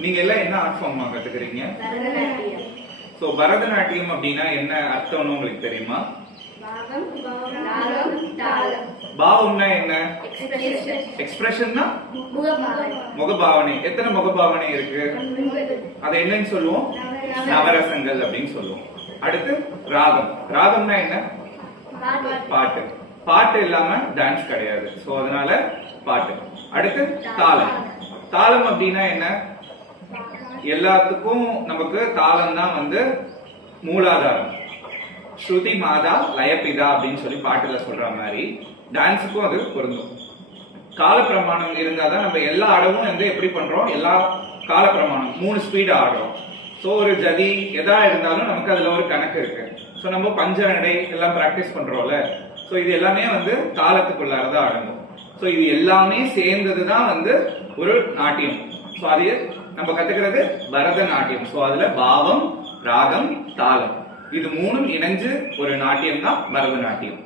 நீங்க எல்லாம் என்ன ஆர்ட் ஃபார்மா கத்துக்கிறீங்க? சோ பரதநாட்டியம் அப்படின்னா என்ன அர்த்தம்னு உங்களுக்கு தெரியுமா? பாவம்னா என்ன? எக்ஸ்பிரஷன்னா முகபாவனை. எத்தனை முகபாவனை இருக்கு? அதை என்னன்னு சொல்லுவோம்? நவரசங்கள் அப்படின்னு சொல்லுவோம். அடுத்து ராகம். ராகம்னா என்ன? பாட்டு. பாட்டு இல்லாம டான்ஸ் கிடையாது. சோ அதனால பாட்டு. அடுத்து தாளம். தாளம் அப்படின்னா என்ன? எல்லாத்துக்கும் நமக்கு தாளம் தான் வந்து மூலாதாரம். ஸ்ருதி மாதா லயபிதா அப்படின்னு சொல்லி பாட்டுல சொல்ற மாதிரி டான்ஸுக்கும் அது பொருந்தும். கால பிரமாணம் இருந்தாதான் நம்ம எல்லா ஆடவும் வந்து எப்படி பண்றோம்? எல்லா கால பிரமாணம் 3 ஸ்பீடு ஆடுறோம். சோ ஒரு ஜதி எதா இருந்தாலும் நமக்கு அதுல ஒரு கணக்கு இருக்கு. சோ நம்ம பஞ்சநடை எல்லாம் பிராக்டிஸ் பண்றோம்ல. சோ இது எல்லாமே வந்து காலத்துக்குள்ளாரதான் அடங்கும். சோ இது எல்லாமே சேர்ந்ததுதான் வந்து ஒரு நாட்டியம். சோ அது நம்ம கத்துக்கிறது பரதநாட்டியம். சோ அதுல பாவம், ராகம், தாளம் இது மூணும் இணைஞ்சு ஒரு நாட்டியம் தான் பரதநாட்டியம்.